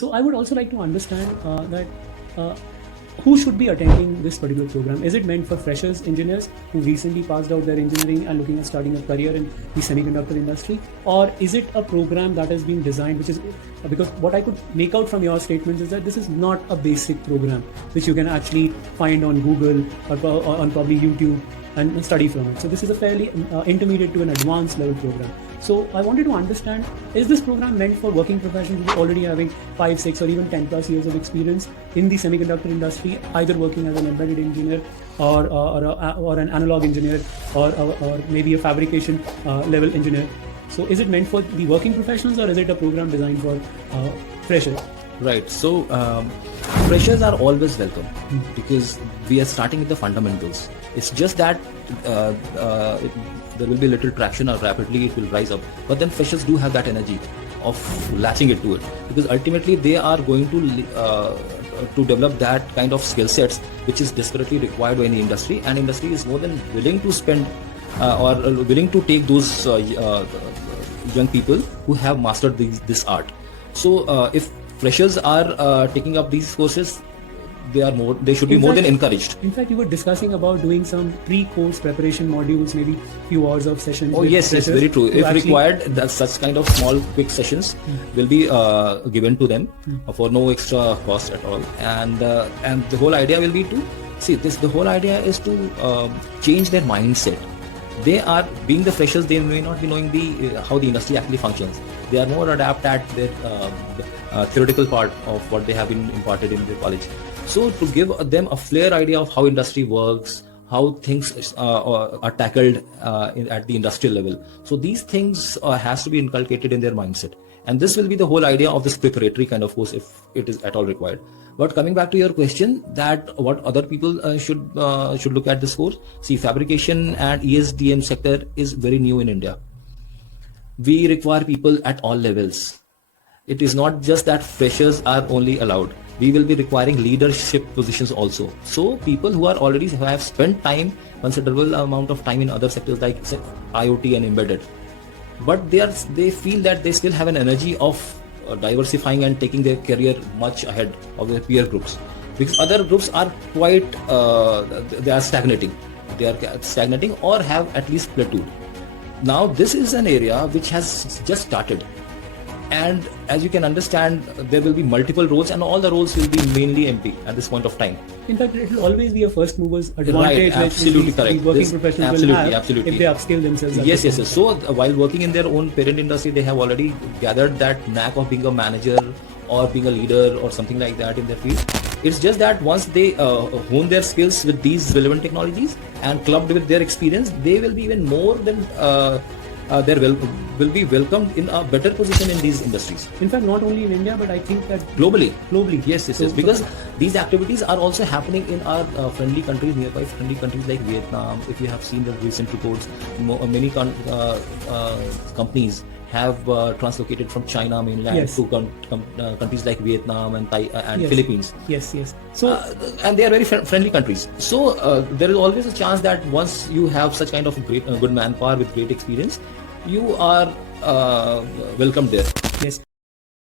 So I would also like to understand that who should be attending this particular program? Is it meant for freshers engineers who recently passed out their engineering and looking at starting a career in the semiconductor industry? Or is it a program that has been designed, which is, because what I could make out from your statements is that this is not a basic program which you can actually find on Google or on probably YouTube and study from it. So this is a fairly intermediate to an advanced level program. So I wanted to understand, is this program meant for working professionals who are already having 5, 6 or even 10 plus years of experience in the semiconductor industry, either working as an embedded engineer or an analog engineer or maybe a fabrication level engineer? So is it meant for the working professionals, or is it a program designed for freshers? Right. So freshers are always welcome because we are starting with the fundamentals. It's just that there will be little traction, or rapidly it will rise up. But then freshers do have that energy of latching it to it, because ultimately they are going to develop that kind of skill sets which is desperately required by any industry, and industry is more than willing to spend or willing to take those young people who have mastered this art. So if freshers are taking up these courses, they should be more than encouraged. In fact, you were discussing about doing some pre-course preparation modules, maybe few hours of sessions. Oh yes, very true. If required, that such kind of small quick sessions will be given to them for no extra cost at all. And the whole idea will be to see this. The whole idea is to change their mindset. They are being the freshers. They may not be knowing how the industry actually functions. They are more adept at their theoretical part of what they have been imparted in their college. So to give them a clear idea of how industry works, how things are tackled at the industrial level. So these things has to be inculcated in their mindset. And this will be the whole idea of this preparatory kind of course, if it is at all required. But coming back to your question, that what other people should look at this course. See, fabrication and ESDM sector is very new in India. We require people at all levels. It is not just that freshers are only allowed. We will be requiring leadership positions also. So people who have spent considerable amount of time in other sectors like IoT and embedded, but they feel that they still have an energy of diversifying and taking their career much ahead of their peer groups, because other groups are quite they are stagnating or have at least plateaued. Now this is an area which has just started. And as you can understand, there will be multiple roles, and all the roles will be mainly empty at this point of time. In fact, it will always be a first mover's advantage. Right, absolutely correct. The working professionals will have if they upskill themselves. Yes. So while working in their own parent industry, they have already gathered that knack of being a manager or being a leader or something like that in their field. It's just that once they hone their skills with these relevant technologies and clubbed with their experience, they will be even more than will be welcomed in a better position in these industries. In fact, not only in India, but I think that globally. Yes. Because these activities are also happening in our friendly countries, nearby friendly countries like Vietnam. If you have seen the recent reports, many companies have translocated from China mainland to countries like Vietnam and Philippines. Yes. So and they are very friendly countries. So there is always a chance that once you have such kind of good manpower with great experience, you are welcomed there.